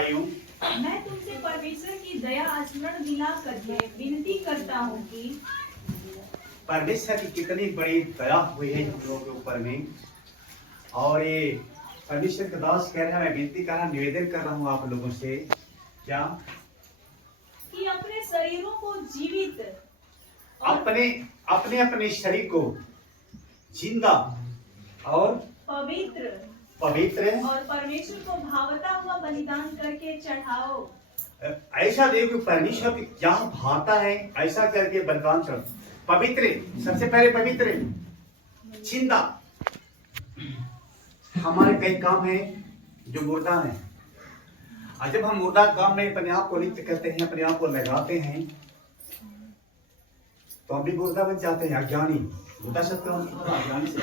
भाइयों, मैं तुमसे परमेश्वर की दया स्मरण दिला करके विनती करता हूँ कि परमेश्वर की कितनी बड़ी दया हुई है हम लोगों के ऊपर में। और ये परमेश्वर का दास कह रहा है, मैं विनती कर रहा हूं, निवेदन कर रहा हूँ आप लोगों से क्या कि अपने शरीरों को जीवित और अपने अपने अपने शरीर को जिंदा और पवित्र पवित्र और परमेश्वर को भावता हुआ बलिदान करके चढ़ाओ। ऐसा देखो परमेश्वर की क्या भाता है, ऐसा करके बलिदान चढ़ पवित्र, सबसे पहले पवित्र जिंदा। हमारे कई काम है जो मुर्दा है, और जब हम मुर्दा काम में अपने आप को लिप्त करते हैं, अपने आप को लगाते हैं, तो हम भी मुर्दा बन जाते हैं, अज्ञानी। मुर्दा शब्द का मतलब अज्ञानी से।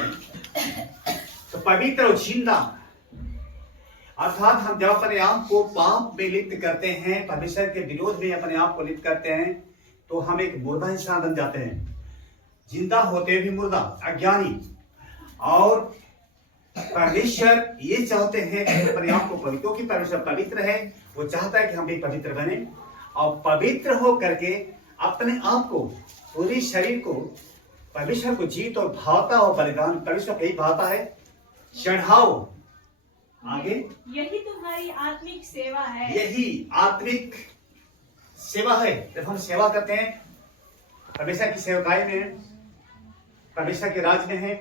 तो पवित्र और जिंदा अर्थात हम जब अपने आप को पाप में लिप्त करते हैं, परमेश्वर के विरोध में अपने आप को लिप्त करते हैं, तो हम एक मुर्दा इंसान बन जाते हैं, जिंदा होते भी मुर्दा, अज्ञानी। और परमेश्वर ये चाहते हैं कि अपने आप को पवित्र, क्योंकि परमेश्वर पवित्र है, वो चाहता है कि हम भी पवित्र बने और पवित्र हो करके अपने आप को, पूरी शरीर को परमेश्वर को जीत और भावता हो बलिदान, परमेश्वर यही भावता है, चढ़ाओ। आगे यही तुम्हारी आत्मिक सेवा है। यही आत्मिक सेवा है। जब हम सेवा करते हैं, परमेश्वर की सेवकाई में है, परमेश्वर के राज में है,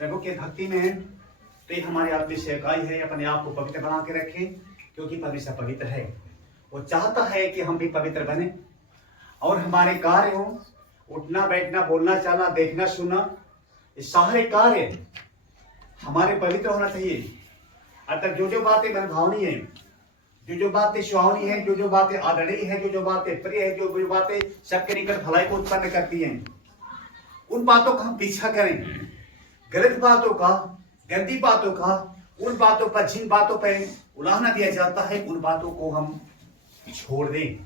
प्रभु के भक्ति में है, तो ये हमारी आत्मिक सेवकाई है। अपने आप को पवित्र बना के रखें, क्योंकि परमेश्वर पवित्र है। वो चाहता है कि हम भी पवित्र बने और हमारे कार्य हो, उठना बैठना, बोलना चालना, देखना सुनना, ये सारे कार्य हमारे पवित्र होना चाहिए। अतः जो जो बातें मनभावनी है, जो जो बातें सुहावनी है, जो जो बातें आदरणीय है, जो जो बातें प्रिय है, जो जो बातें सबके निकट भलाई को उत्पन्न करती हैं, उन बातों का हम पीछा करें। गलत बातों का, गंदी बातों का, उन बातों पर, जिन बातों पर उलाहना दिया जाता है, उन बातों को हम छोड़ दें।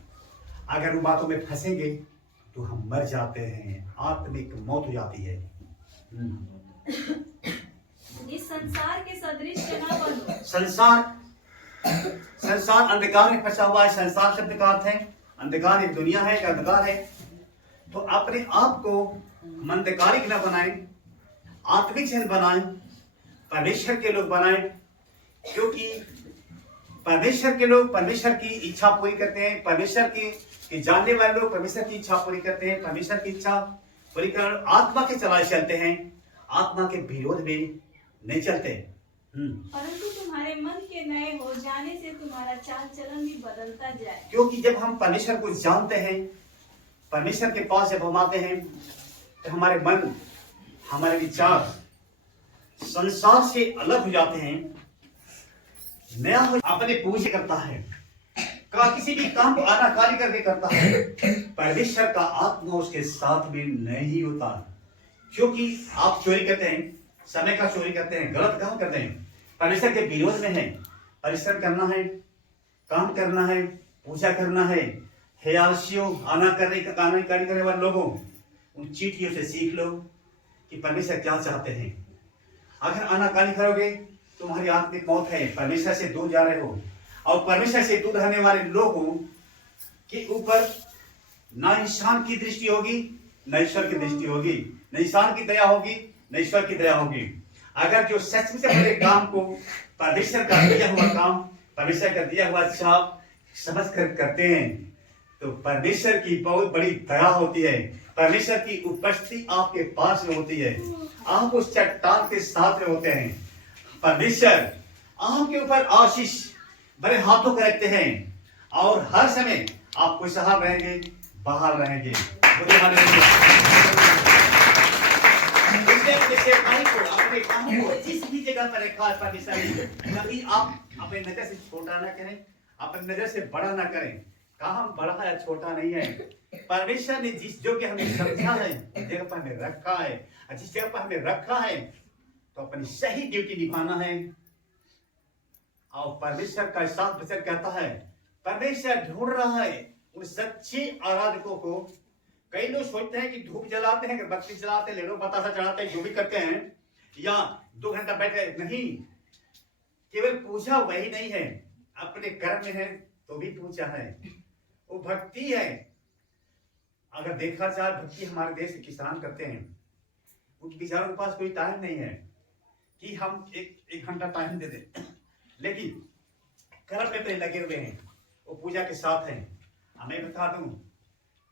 अगर उन बातों में फंसेंगे तो हम मर जाते हैं, आत्मिक मौत हो जाती है। इस संसार के सदृश न बनो। संसार अंधकार में फंसा हुआ है। संसार शब्द का अर्थ है अंधकार, एक दुनिया है, एक अंधकार है। तो अपने आप को मंदकारिक न बनाएं, आत्मिक जन बनाएं, परमेश्वर के लोग बनाएं, क्योंकि परमेश्वर के लोग परमेश्वर की इच्छा पूरी करते हैं। परमेश्वर की जानने वाले लोग परमेश्वर की इच्छा पूरी करते हैं, परमेश्वर की इच्छा पूरी कर आत्मा के चलाए चलते हैं, आत्मा के विरोध में नहीं चलते। परंतु तुम्हारे मन के नए हो जाने से तुम्हारा चाल चलन भी बदलता जाए। क्योंकि जब हम परमेश्वर को जानते हैं, परमेश्वर के पास जब हम आते हैं, तो हमारे मन, हमारे विचार संसार से अलग हो जाते हैं, नया हो, अपने पूजे करता है, किसी भी काम को आनाकानी करके करता है। परमेश्वर का आत्मा उसके साथ में नहीं होता, क्योंकि आप चोरी करते हैं, समय का चोरी करते हैं, गलत काम करते हैं, परमेश्वर के विरोध में है। परिश्रम करना है, काम करना है, पूजा करना है। हे आलसियों, आनाकानी करने वाले लोगों, उन चींटियों से सीख लो कि परमेश्वर क्या चाहते हैं। अगर आनाकानी करोगे तुम्हारी आत्मिक मौत है, परमेश्वर से दूर जा रहे हो। और परमेश्वर से दूर रहने वाले लोगों के ऊपर ना इंसान की दृष्टि होगी, न ईश्वर की दृष्टि होगी, न इंसान की दया होगी, न ईश्वर की दया होगी। अगर जो सच में अपने काम को परमेश्वर का दिया हुआ काम, परमेश्वर का दिया हुआ छाप समझ कर करते हैं, तो परमेश्वर की बहुत बड़ी दया होती है। परमेश्वर की उपस्थिति आपके पास में होती है, आप उस चट्टान के साथ में होते हैं। परमेश्वर आपके ऊपर आशीष बड़े हाथों को रखते हैं और हर समय आप खुशहाल रहेंगे, बाहर रहेंगे। अपने काम को जिस भी जगह पर रखा है परमेश्वर ने, कभी आप अपने नजर से छोटा ना करें, अपनी नजर से बड़ा ना करें। काम बड़ा है, छोटा नहीं है। परमेश्वर ने जिस जगह हमें समझा है, जिस जगह पर हमें रखा है, जिस जगह पर हमें रखा है, तो अपनी सही ड्यूटी निभाना है। और परमेश्वर का साफ वचन कहता है, परमेश्वर ढूंढ रहा है उन सच्चे आराधकों को। कई लोग सोचते हैं कि धूप जलाते हैं, बत्ती जलाते हैं, लेडो बतासा चढ़ाते हैं, जो भी करते हैं, या 2 घंटा बैठे, नहीं, केवल पूजा वही नहीं है। अपने कर्म में है तो भी पूछा है, वो भक्ति है। अगर देखा जाए भक्ति हमारे देश के किसान करते हैं, उनके बेचारों के पास कोई टाइम नहीं है कि हम एक घंटा टाइम दे दें, लेकिन कर्म में तो लगे हुए हैं, वो पूजा के साथ हैं। मैं बता दूं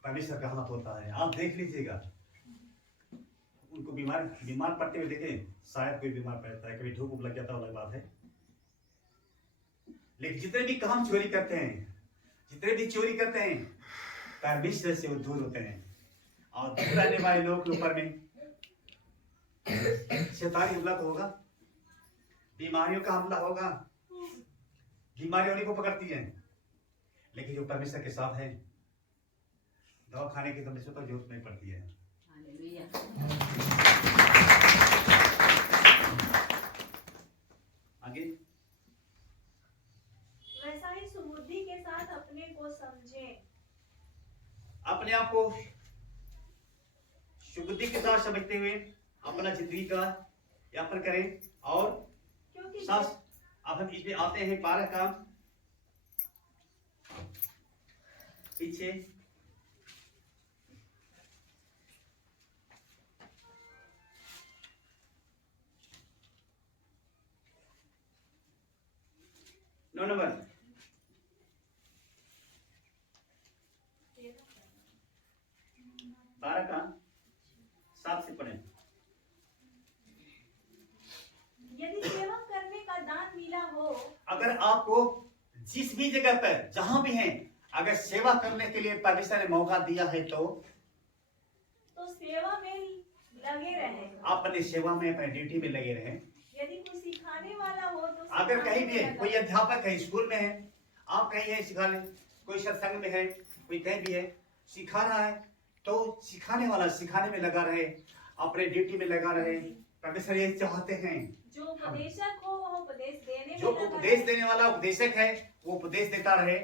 परमेश्वर का हाथ होता है, आप देख लीजिएगा उनको बीमार पड़ते हुए देखें, शायद कोई बीमार पड़ता है, कभी धूप लग जाता है, अलग बात है। लेकिन जितने भी काम चोरी करते हैं, जितने भी चोरी करते हैं, परमेश्वर से वो दूर होते हैं। और दूर रहने वाले लोग के ऊपर में शैतानी हमला तो होगा, बीमारियों का हमला होगा, बीमारियों उन्हीं को पकड़ती है। लेकिन जो परमेश्वर के साथ है, दवा खाने की तो जरूरत नहीं पड़ती है। आगे वैसा ही सुबुद्धि के साथ अपने को समझें। अपने आप को सुबुद्धि के साथ समझते हुए अपना जिंदगी का यापन करें। और क्योंकि सास अब हम इसमें आते हैं 12 का पीछे, नौ नंबर 12 का 7 से पढ़ें। यदि सेवा करने का दान मिला हो, अगर आपको जिस भी जगह पर जहां भी हैं, अगर सेवा करने के लिए परमेश्वर ने मौका दिया है तो सेवा में लगे रहें। आप अपनी सेवा में, अपने ड्यूटी में लगे रहें। यदि कोई सिखाने वाला हो तो अगर कहीं भी है, कोई अध्यापक है, स्कूल में है, आप कहीं है सिखा ले, कोई सत्संग में है, कोई कहीं भी है सिखा रहा है, तो सिखाने वाला सिखाने में लगा रहे, अपने ड्यूटी में लगा रहे। परमेश्वर ये चाहते हैं जो उपदेशक हो वो उपदेश देने में जो लगा उपदेश रहे। देने वाला उपदेशक है वो उपदेश देता रहे।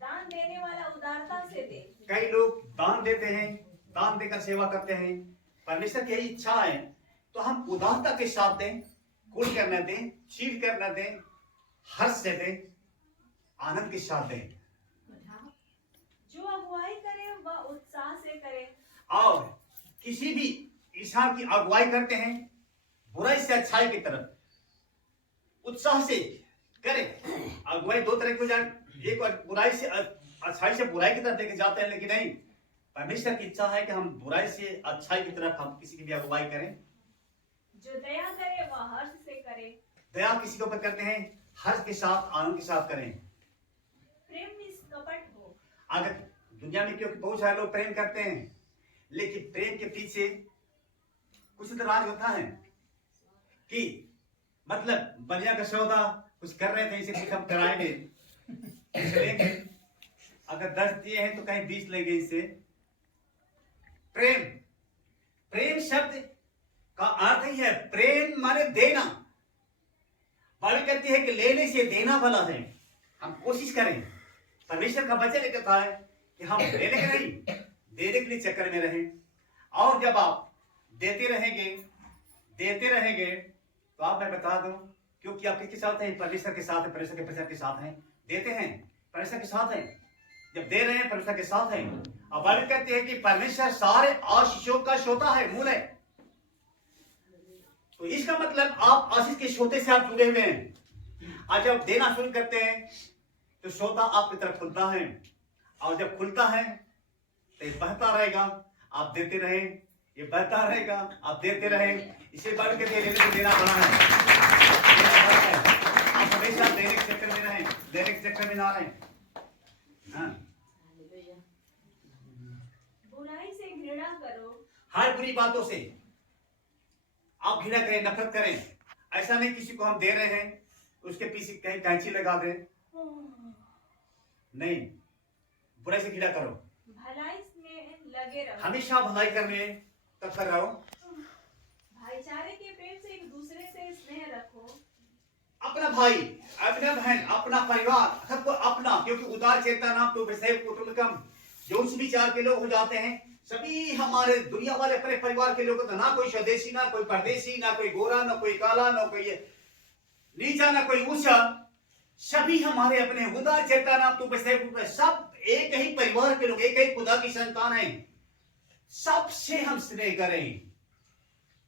दान देने वाला उदारता से दे। कई लोग दान देते हैं, दान देकर सेवा करते हैं। परमेश्वर की यही इच्छा है तो हम उदारता के साथ दें, कुल कर न दें, चीर कर न दें, हर्ष से दें, आनंद के साथ दें। जो अगुवाई करे वह उत्साह से करे। और किसी भी इंसान की अगुवाई करते हैं बुराई से अच्छाई की तरफ उत्साह से करे। अगुवाई दो तरह की हो जाए, एक बुराई से अच्छाई से बुराई की तरफ लेके जाते हैं, लेकिन नहीं, परमेश्वर की इच्छा है कि हम बुराई से अच्छाई की तरफ हम किसी की भी अगुवाई करें। जो दया करे वह हर्ष से करे। दया किसी के ऊपर करते हैं, हर्ष के साथ, आनंद के साथ करें। प्रेम निष्कपट हो। अगर दुनिया में क्योंकि बहुत सारे लोग प्रेम करते हैं, लेकिन प्रेम के पीछे कुछ तो राज होता है कि मतलब बलिया का सौदा कुछ कर रहे थे, इसे कुछ हम कराएंगे, लेंगे, अगर 10 दिए हैं तो कहीं 20 लेंगे इससे। प्रेम, प्रेम शब्द का अर्थ ही है प्रेम माने देना। बाइबल कहती है कि लेने से देना भला है। हम कोशिश करें, परमेश्वर का वचन कहता है कि हम लेने के नहीं, देने के लिए चक्कर में रहें। और जब आप देते रहेंगे तो आप, मैं बता दूं, क्योंकि आप किसके साथ हैं? परमेश्वर के साथ हैं, परमेश्वर के प्रचार के साथ हैं। देते हैं परमेश्वर के साथ हैं, जब दे रहे हैं परमेश्वर के साथ हैं। अब बाइबल कहती है कि परमेश्वर सारे आशीषों का श्रोता है, मूल है। तो इसका मतलब आप आशीष के श्रोते से आप जुड़े हुए हैं। आज जब देना शुरू करते हैं तो श्रोता आपकी तरफ खुलता है, और जब खुलता है तो ये बहता रहेगा, आप देते रहें, ये बहता रहेगा, आप देते रहें। इसे बाइबल कहती है लेने से देना बड़ा है। आप हमेशा देने के चक्कर में रहें, देने के चक्कर में ना रहें। हाँ। बुराई से घृणा करो। हर बुरी बातों से आप घृणा करें, नफरत करें। ऐसा नहीं किसी को हम दे रहे हैं उसके पीछे कहीं कैंची लगा दें, नहीं, बुराई से घृणा करो। भलाई में लगे रहो। हमेशा भलाई करने तत्पर रहो। भाईचारे के प्रेम से एक दूसरे से स्नेह रखो। अपना भाई, अपना बहन, अपना परिवार, सबको अपना, क्योंकि उदार चेता नाम तो विषय कुटुंबकम, जो उस विचार के लोग हो जाते हैं सभी हमारे दुनिया वाले अपने परिवार के लोग, तो ना कोई स्वदेशी, ना कोई परदेशी, ना कोई गोरा, ना कोई काला, ना कोई नीचा, ना कोई ऊंचा, सभी हमारे अपने उदार चेतन आप तो बसे सब एक ही परिवार के लोग, एक ही खुदा की संतान है। सबसे हम स्नेह करें,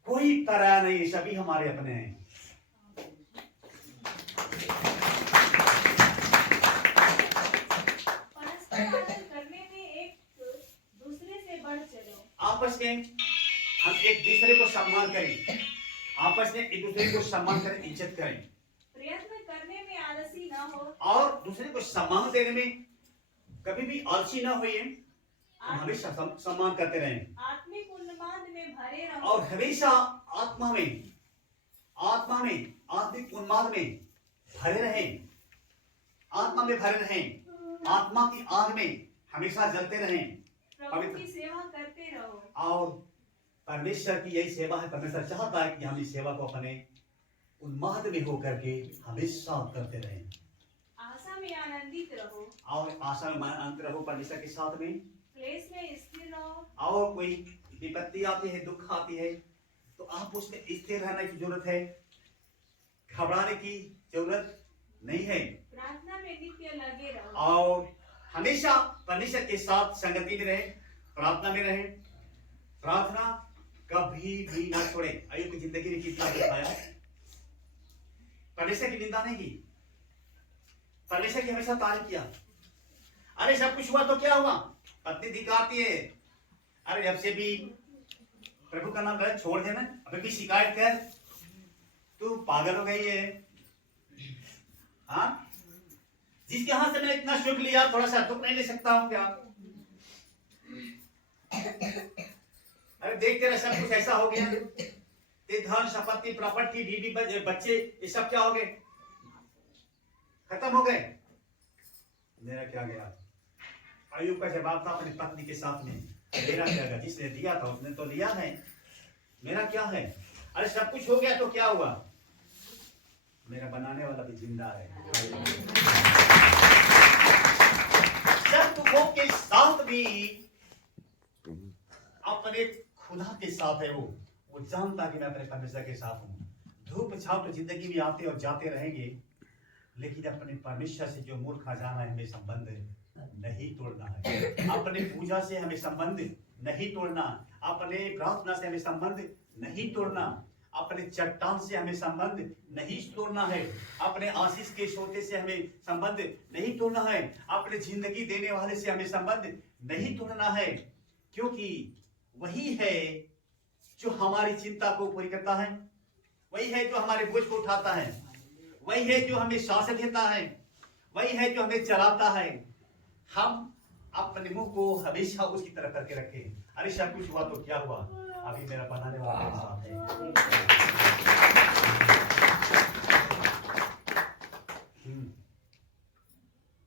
कोई पराया नहीं, सभी हमारे अपने हैं। परस्पर आदर करने में एक दूसरे से बढ़ चलो। आपस में हम एक दूसरे को सम्मान करें, आपस में एक दूसरे को सम्मान करें, इज्जत करें, प्रयत्न करने में आलसी ना हो, और दूसरे को सम्मान देने में कभी भी आलसी ना होइए, हमेशा सम्मान करते रहें, आत्मिक उन्माद में भरे रहो, और हमेशा आत्मा में आत्मिक उन्माद में भरे रहें, आत्मा में भरे रहें, आत्मा की आग में हमेशा जलते रहें, प्रभु की सेवा करते रहो। और परमेश्वर की यही सेवा है। परमेश्वर चाहता है कि हम इस सेवा को अपने उन्माद में होकर के हमेशा करते रहें, आशा में आनंदित रहो, और आशा में आनंदित रहो परमेश्वर के साथ में, क्लेश में स्थिर रहो, और कोई विपत्ति आती है, दुख आती है, तो आप उसमें स्थिर रहने की जरूरत है, घबराने की जरूरत नहीं है, प्रार्थना में नित्य लगे रहो, और हमेशा परमेश्वर के साथ संगति में रहे, प्रार्थना में रहे, प्रार्थना कभी भी ना छोड़े। अय्यूब की जिंदगी में कितना दिखाया, परमेश्वर की निंदा नहीं की, परमेश्वर की हमेशा तारीफ किया। अरे सब कुछ हुआ तो क्या हुआ, पत्नी दिखाती है, अरे जब से भी प्रभु का नाम ले छोड़ देना, अभी भी शिकायत कर, तू पागल हो गई है। हाँ, जिसके हाथ से मैं इतना सुख लिया, थोड़ा सा दुख नहीं ले सकता हूं क्या? अरे देख तेरा सब कुछ ऐसा हो गया, ते धन संपत्ति प्रॉपर्टी बीवी बच्चे ये सब क्या हो गए, खत्म हो गए, मेरा क्या गया? अय्यूब का जवाब था अपनी पत्नी के साथ में, मेरा क्या गया, जिसने दिया था उसने तो लिया है, मेरा क्या है? अरे सब कुछ हो गया तो क्या हुआ, मेरा बनाने वाला भी जिंदा है। सब दुखों के साथ भी अपने खुदा के साथ है, वो जानता कि मैं अपने परमेश्वर के साथ हूँ। धूप छाव तो जिंदगी में आते और जाते रहेंगे, लेकिन अपने परमेश्वर से जो मूल खजाना है, हमें संबंध नहीं तोड़ना है। अपने पूजा से हमें संबंध नहीं तोड़ना, अपने प्रार्थना से हमें संबंध नहीं तोड़ना, अपने चट्टान से हमें संबंध नहीं तोड़ना है, अपने आशीष के सोते से हमें संबंध नहीं तोड़ना है, अपने जिंदगी देने वाले से हमें संबंध नहीं तोड़ना है, क्योंकि वही है जो हमारी चिंता को पूरी करता है, वही है जो हमारे बोझ को उठाता है, वही है जो हमें सांस देता है, वही है जो हमें चलाता है। हम अपने मुंह को हमेशा उसकी तरफ करके रखें। अरे सब कुछ हुआ तो क्या हुआ, अभी मेरा बनाने वाला मेरे साथ है।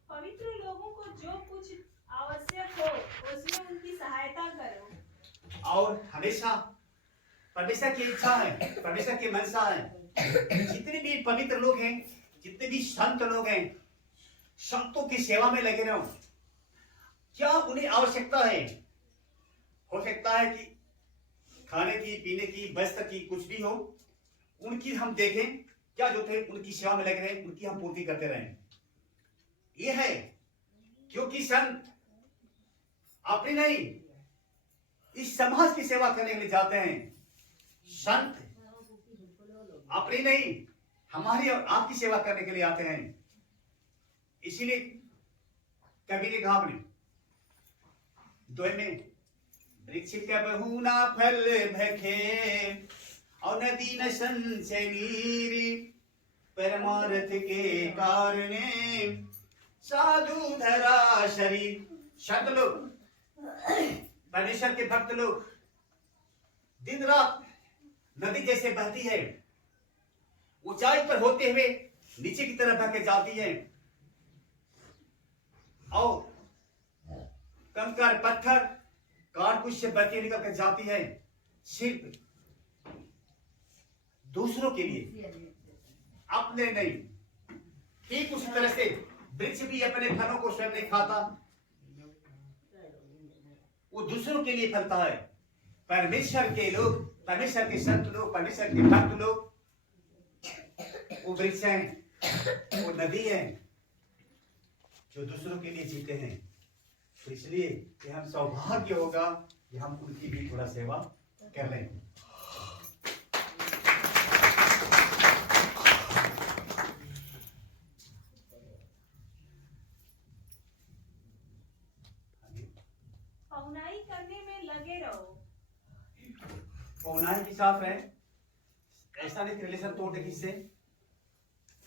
पवित्र लोगों को जो कुछ आवश्यक हो उसमें उनकी सहायता करो, और हमेशा परमेश्वर की इच्छा है, परमेश्वर की मनसा है, जितने भी पवित्र लोग हैं, जितने भी संत लोग हैं, संतों की सेवा में लगे रहो। क्या उन्हें आवश्यकता है? हो सकता है कि खाने की, पीने की, वस्त्र की, कुछ भी हो, उनकी हम देखें, क्या जो थे उनकी सेवा में लगे रहे, उनकी हम पूर्ति करते रहें। ये है, क्योंकि संत अपनी नहीं, इस समाज की सेवा करने के लिए जाते हैं। संत अपनी नहीं, हमारी और आपकी सेवा करने के लिए आते हैं। इसीलिए कवि ने कहा अपने दोहे में, वृक्ष के बहु ना फल भखे और नदी न संचय नीरी, परमार्थ के कारणे साधु धरा शरीर। संत लोग, परमेश्वर के भक्त लोग दिन रात नदी जैसे बहती है, ऊंचाई पर होते हुए नीचे की तरफ बह के जाती है, और कंकड़ पत्थर कारकुश से बह के निकल कर जाती है, सिर्फ दूसरों के लिए, अपने नहीं। ठीक उसी तरह से वृक्ष भी अपने फलों को स्वयं नहीं खाता, वो दूसरों के लिए फलता है। परमेश्वर के लोग, परमेश्वर के संत लोग, परमेश्वर के भक्त लोग वो वृक्ष हैं, वो नदी है जो दूसरों के लिए जीते हैं। तो इसलिए कि हम सौभाग्य होगा कि हम उनकी भी थोड़ा सेवा कर लें। पौनाई करने में लगे रहो। पौनाई के साथ रहे, ऐसा नहीं कि रिलेशन तोड़ दे किससे।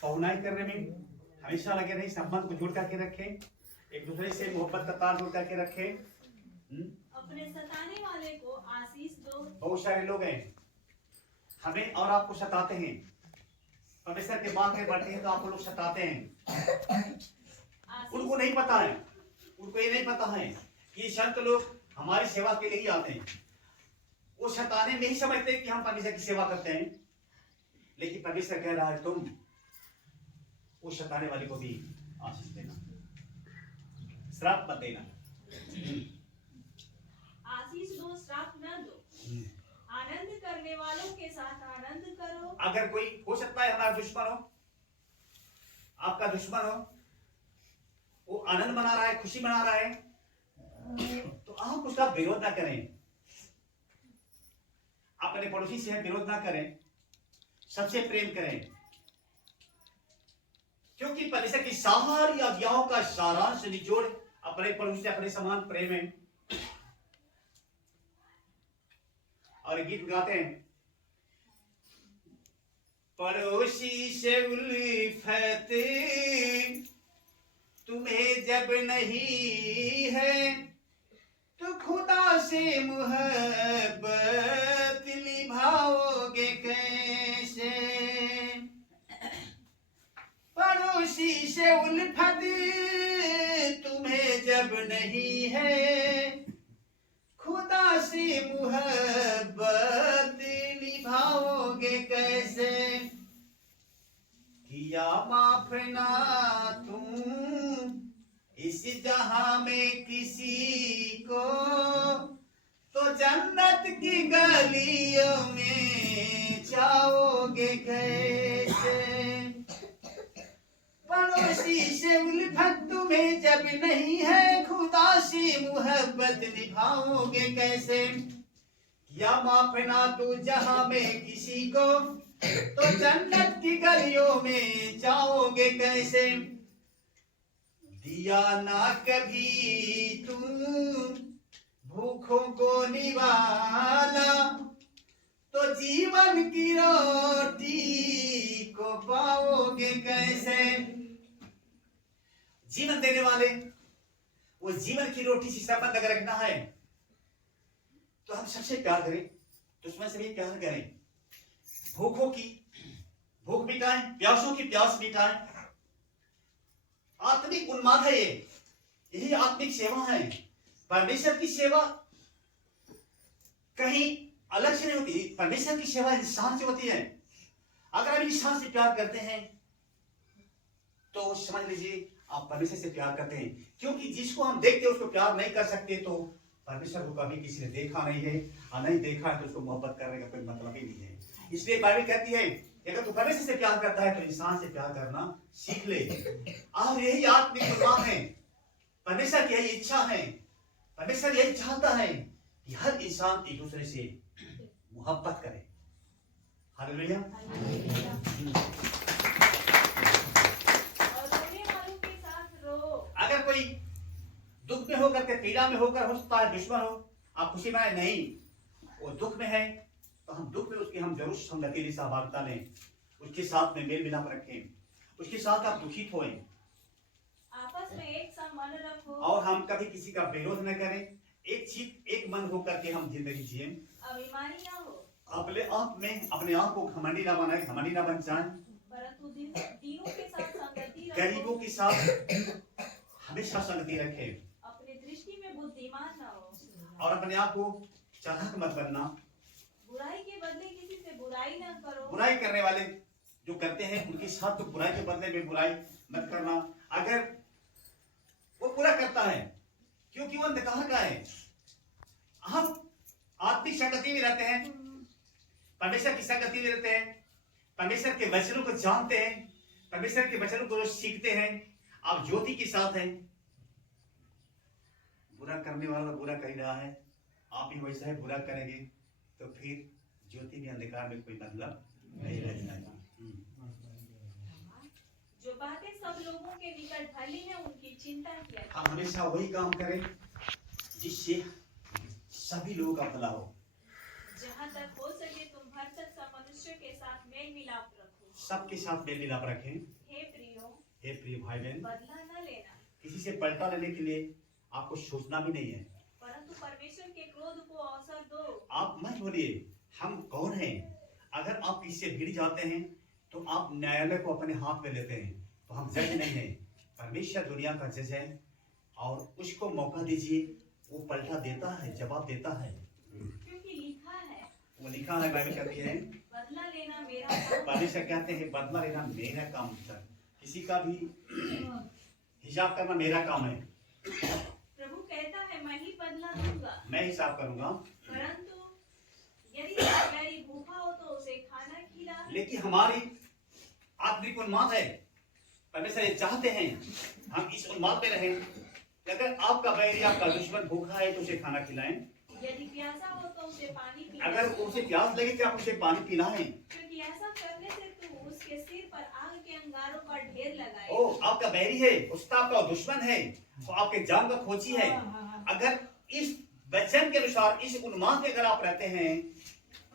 पौनाई करने में हमेशा लगे रहे, संबंध को जोड़ करके रखें, एक दूसरे से मोहब्बत का तार जोड़ करके रखें। अपने सताने वाले को आशीष दो। बहुत सारे लोग हैं हमें और आपको सताते हैं, परमेश्वर के बात में बढ़ते हैं तो आपको लोग सताते हैं। उनको नहीं पता है, उनको ये नहीं पता है कि ये संत लोग हमारी सेवा के लिए ही आते हैं। वो सताने में ही समझते हैं कि हम परमेश्वर की सेवा करते हैं, लेकिन परमेश्वर कह रहा है तुम उस सताने वाले को भी आशीष देना, श्राप मत देना। आशीष दो, श्राप न दो। आनंद करने वालों के साथ आनंद करो। अगर कोई हो सकता है हमारा दुश्मन हो, आपका दुश्मन हो, वो आनंद मना रहा है, खुशी मना रहा है, तो आप उसका विरोध ना करें। अपने पड़ोसी से विरोध ना करें, सबसे प्रेम करें, क्योंकि परमेश्वर की सारी आज्ञाओं का सारांश निचोड़ अपने पड़ोसी से अपने समान प्रेम है। और गीत गाते हैं, पड़ोसी से उल्फत तुम्हें जब नहीं है तो खुदा से मोहब्बत निभाओगे कैसे। पड़ोसी से उल्फत तुम्हें जब नहीं है, खुदा से मोहब्बत निभाओगे कैसे। किया माफ ना तुम इस जहां में किसी को, तो जन्नत की गलियों में जाओगे कैसे। पड़ोसी से उल्फत तुम्हें जब नहीं है, खुदा से मोहब्बत निभाओगे कैसे। या माफ ना तू जहां में किसी को, तो जन्नत की गलियों में जाओगे कैसे। दिया ना कभी तुम भूखों को निवाला, तो जीवन की रोटी को पाओगे कैसे। जीवन देने वाले, वो जीवन की रोटी से संबंध अगर रखना है तो हम सबसे प्यार करें, दुश्मन से भी प्यार करें। भूखों की भूख मिटाएं, प्यासों की प्यास मिटाएं। आत्मिक उन्माद है ये, यही आत्मिक सेवा है। परमेश्वर की सेवा कहीं अलग से नहीं होती, परमेश्वर की सेवा इंसान से होती है। अगर आप इंसान से प्यार करते हैं तो समझ लीजिए आप परमेश्वर से प्यार करते हैं, क्योंकि जिसको हम देखते हैं उसको प्यार नहीं कर सकते तो परमेश्वर को कभी किसी ने देखा नहीं है, और नहीं देखा है तो उसको मोहब्बत करने का कोई मतलब ही नहीं है। इसलिए बाइबल कहती है अगर तू परमेश्वर से प्यार करता है तो इंसान से प्यार करना सीख ले। और यही आत्मिक उन्माद है, परमेश्वर की यही इच्छा है, परमेश्वर यही चाहता है कि हर इंसान एक दूसरे से मोहब्बत करे। हालेलुया। और रोने वालों के साथ रो। अगर कोई दुख में होकर के, पीड़ा में होकर, हो सकता है दुश्मन हो, आप खुशी में नहीं, वो दुख में है तो हम दुख में उसकी हम जरूर संगति ली, सहभागिता लें, उसके साथ में मेल मिलाप रखें, उसके साथ आप दुखित होएं, आपस में एक सा मन रखो। और हम कभी किसी का विरोध न करें, एक चित एक मन होकर के हम जिंदगी जिए। अभिमानी ना हो, अपने आप में अपने आप को घमंडी ना बनाए, घमंडी ना बन जाए। परंतु दीनों के साथ संगति रखो। गरीबों के साथ हमेशा संगति रखें, अपनी दृष्टि में बुद्धिमान ना हो, और अपने आप को चालाक मत बनना। बुराई के बदले किसी से बुराई ना करो। बुराई करने वाले जो करते हैं उनके साथ तो बुराई के बदले में बुराई मत करना। अगर वो पूरा करता है क्योंकि वो अंधकार का है, हम आत्मिक संगति में रहते हैं, परमेश्वर की संगति में रहते हैं, परमेश्वर के वचनों को जानते हैं, परमेश्वर के वचन को जो सीखते हैं, आप ज्योति के साथ हैं। बुरा करने वाला तो बुरा कर ही रहा है, आप ही वैसा है बुरा करेंगे तो फिर ज्योति के अंधकार में कोई मतलब नहीं रह जाएगा। जो बातें सब लोगों के निकट भली हैं उनकी चिंता किया करो। हम हमेशा वही काम करें जिससे सभी लोगों का भला हो। जहाँ तक हो सके तुम हर सब मनुष्य के साथ मेल मिलाप रखो। सबके साथ मेल मिलाप रखें। हे प्रियो, हे प्रिय भाई बहन, बदला न लेना, किसी से पलटा लेने के लिए आपको सोचना भी नहीं है, परंतु परमेश्वर के क्रोध को अवसर दो। आप मत बोलिए हम कौन हैं। अगर आप किसी से भिड़ जाते हैं तो आप न्यायालय को अपने हाथ में लेते हैं, तो हम जज नहीं हैं, परमेश्वर दुनिया का जज है और उसको मौका दीजिए, वो पलटा देता है, जवाब देता है। क्योंकि लिखा है, वो लिखा है, बाइबल कहती है, बदला लेना मेरा काम। परमेश्वर कहते हैं बदला लेना मेरा काम है, किसी का भी हिसाब करना मेरा काम है। प्रभु कहता है मैं ही बदला दूंगा। मैं हिसाब करूंगा। परंतु यदि तुम्हारी भूखा हो तो उसे खाना खिला। लेकिन हमारी आत्मिक उन्माद है, परमेश्वर ये चाहते हैं हम इस उन्माद में रहें कि अगर आपका बैरी, आपका दुश्मन भूखा है तो उसे खाना खिलाएं। यदि प्यासा हो तो उसे पानी पिलाएं। अगर उसे प्यास लगे कि आप उसे पानी पिलाएं। क्योंकि ऐसा करने से तू उसके सिर पर आग के अंगारों का ढेर लगाए। ओ आपका बैरी है, उसका आपका दुश्मन है, तो आपके जान का खोजी है। अगर इस वचन के अनुसार इस उन्माद में अगर आप रहते हैं,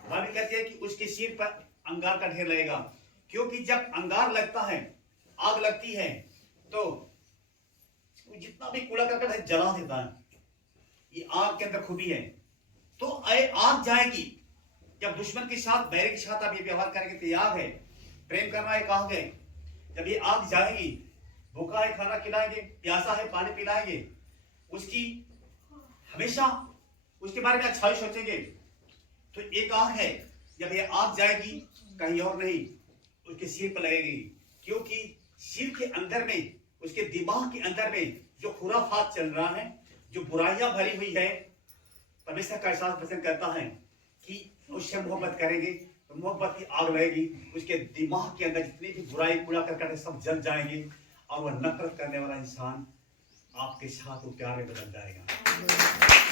बाइबल कहती है कि उसके सिर पर अंगार का ढेर लगेगा। क्योंकि जब अंगार लगता है, आग लगती है, तो जितना भी कूड़ा करकट है जला देता है। ये आग के अंदर खूबी है। तो आग जाएगी जब दुश्मन के साथ, बैरी के साथ आप ये व्यवहार करेंगे तो ये आग है। प्रेम करना एक आग है। जब ये आग जाएगी, भूखा है खाना खिलाएंगे, प्यासा है पानी पिलाएंगे, उसकी हमेशा उसके बारे में अच्छाई सोचेंगे, तो एक आग है। जब ये आग जाएगी कहीं और नहीं, उसके सिर पर लगेगी। क्योंकि सिर के अंदर में, उसके दिमाग के अंदर में जो खुराफात चल रहा है, जो बुराइयां भरी हुई है, परमेश्वर का एहसास पसंद करता है कि उससे मोहब्बत करेंगे तो मोहब्बत की आग लगेगी। उसके दिमाग के अंदर जितनी भी बुराई कूड़ा करकट है सब जल जाएंगे और वह नफरत करने वाला इंसान आपके साथ वो प्यार में बदल जाएगा।